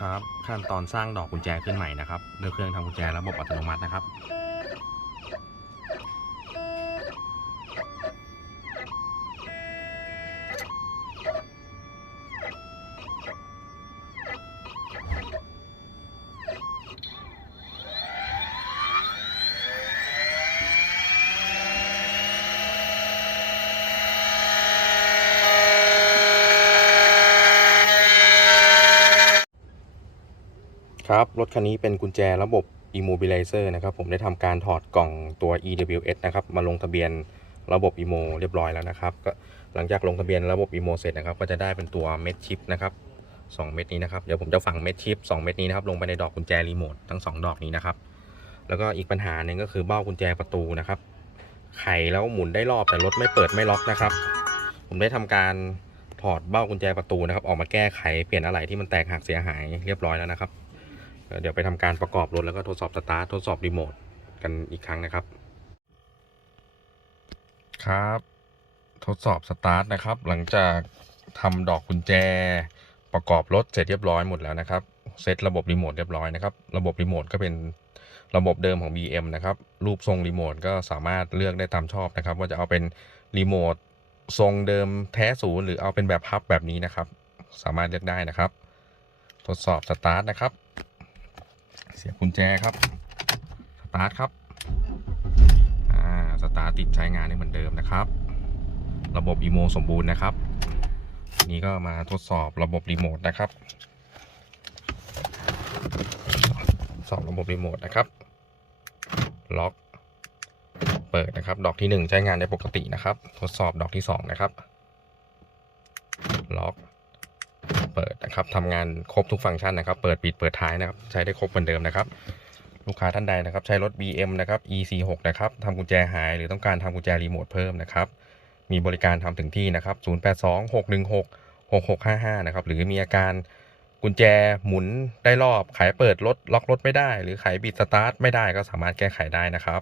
ครับขั้นตอนสร้างดอกกุญแจขึ้นใหม่นะครับด้วยเครื่องทำกุญแจระบบอัตโนมัตินะครับ ครับรถคันนี้เป็นกุญแจระบบ Immobilizer นะครับผมได้ทำการถอดกล่องตัว EWS นะครับมาลงทะเบียนระบบ Imo เรียบร้อยแล้วนะครับก็หลังจากลงทะเบียนระบบ Imo เสร็จนะครับก็จะได้เป็นตัวเม็ดชิปนะครับ2เม็ดนี้นะครับเดี๋ยวผมจะฝังเม็ดชิป2เม็ดนี้นะครับลงไปในดอกกุญแจรีโมททั้ง 2 ดอกนี้นะครับแล้วก็อีกปัญหาหนึ่งก็คือเบ้ากุญแจประตูนะครับไขแล้วหมุนได้รอบแต่รถไม่เปิดไม่ล็อกนะครับ ผมได้ทำการถอดเบ้ากุญแจประตูนะครับ ออกมาแก้ไขเปลี่ยนอะไหล่ที่มันแตกหักเสียหายเรียบร้อยแล้วนะครับ เดี๋ยวไปทำการประกอบรถแล้วก็ทดสอบสตาร์ททดสอบรีโมทกันอีกครั้งนะครับ ครับ ทดสอบสตาร์ทนะครับ หลังจากทำดอกกุญแจประกอบรถเสร็จเรียบร้อยหมดแล้วนะครับเซตระบบรีโมทเรียบร้อยนะครับ ระบบรีโมทก็เป็นระบบเดิมของ BM นะครับ รูปทรงรีโมทก็สามารถเลือกได้ตามชอบนะครับ ว่าจะเอาเป็นรีโมททรงเดิมแท้ศูนย์หรือเอาเป็นแบบพับแบบนี้นะครับ สามารถเลือกได้นะครับ ทดสอบสตาร์ทนะครับ เสียบกุญแจครับ สตาร์ทครับ อ่า สตาร์ทติดใช้งานได้เหมือนเดิมนะครับ ระบบอีโมสมบูรณ์นะครับ นี้ก็มาทดสอบระบบรีโมทนะครับ สอบระบบรีโมทนะครับ ล็อก เปิดนะครับ ดอกที่ 1 ใช้งานได้ปกตินะครับ ทดสอบดอกที่ 2 นะครับ ล็อก เปิดนะครับทำงานครบทุกฟังก์ชันนะครับ เปิดปิดเปิดท้ายนะครับใช้ได้ครบเหมือนเดิมนะครับลูกค้าท่านใดนะครับ ใช้รถ BM นะครับ EC6 นะครับทำกุญแจหายหรือต้องการทำกุญแจรีโมทเพิ่มนะครับมีบริการทำถึงที่นะครับ 0826166655 นะครับ หรือมีอาการกุญแจหมุนได้รอบ ขายเปิดรถล็อกรถไม่ได้ หรือขายบิดสตาร์ทไม่ได้ก็สามารถแก้ไขได้นะครับ